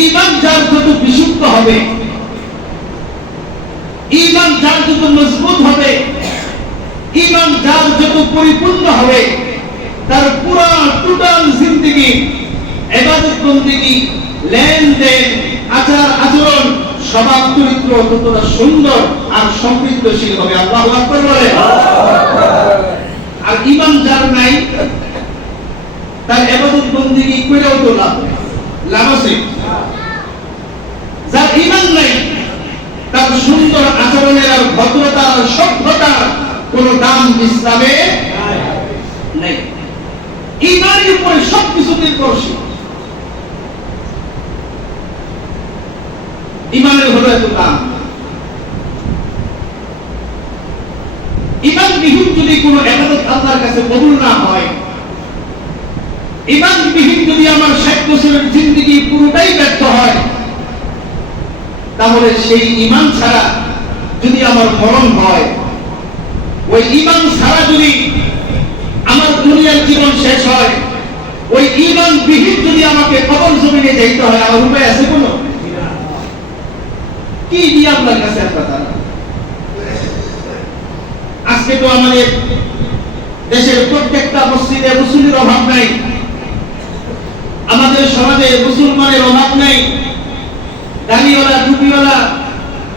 ঈমান যার যত বিশুদ্ধ হবে, ঈমান যার যত মজবুত হবে, ঈমান যার যত পরিপূর্ণ হবে, তার পুরো টোটাল জিন্দেগি ইবাদত বন্দেগী, লেনদেন, আচার আচরণ, স্বভাব চরিত্র ততটা সুন্দর আর সমৃদ্ধশীল হবে। আল্লাহু আকবার বলে। আর ঈমান যার নাই, তার ইবাদত বন্দেগী কইরাও তো লাভ আছে। যার ঈমান নাই, তার সুন্দর আচরণের আর ভদ্রতা আর সভ্যতার কোন দাম ইসলামে নাই। ঈমানের উপরে সবকিছু নির্ভরশীল। ঈমানের হলো এত দাম। ঈমান বিহীন যদি কোনো ইবাদত আল্লাহর কাছে কবুল না হয়, ঈমান বিহীন যদি আমার 60 বছরের জিন্দেগি পুরোটাই ব্যর্থ হয়, তাহলে সেই ঈমান ছাড়া যদি আমার মরণ হয়, ওই ঈমান ছাড়া যদি আমার দুনিয়ার জীবন শেষ হয়, ওই ঈমান বিহীন যদি আমাকে কবর জমিনে যাইতে হয়, আমার উপায় আছে কোনো? কি দিয়ে আপনার কাছে কথা? আজকে তো আমাদের দেশের প্রত্যেকটা মসজিদে মুসল্লির অভাব নাই, আমাদের সমাজে মুসলমানের অভাব নাই, দাড়িওয়ালা, টুপিওয়ালা,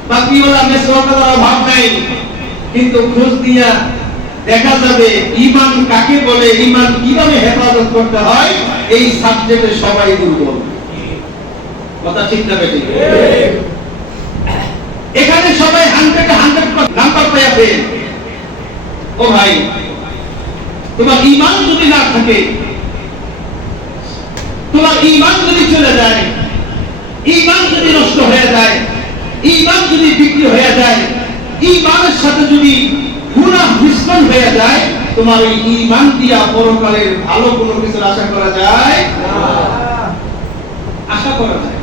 বাকিওয়ালা, মেসওয়ালার অভাব নাই। কিন্তু খোঁজ দিয়া দেখা যাবে ঈমান কাকে বলে, ঈমান কিভাবে হেফাজত করতে হয়, এই সাবজেক্টে সবাই দুর্বল। কথা ঠিক না বেঠিক? এখানে সবাই 100 নাম্বার পেয়ে। ও ভাই, তোমার ঈমান যদি না থাকে, তোমার ঈমান যদি চলে যায়, ঈমান যদি নষ্ট হয়ে যায়, ঈমান যদি বিক্রি হয়ে যায়, ঈমানের সাথে যদি গুনাহ মিশ্রণ হয়ে যায়, তোমার এই ঈমান দিয়া পরকালের ভালো কোনো কিছু আশা করা যায়? আশা করা যায়।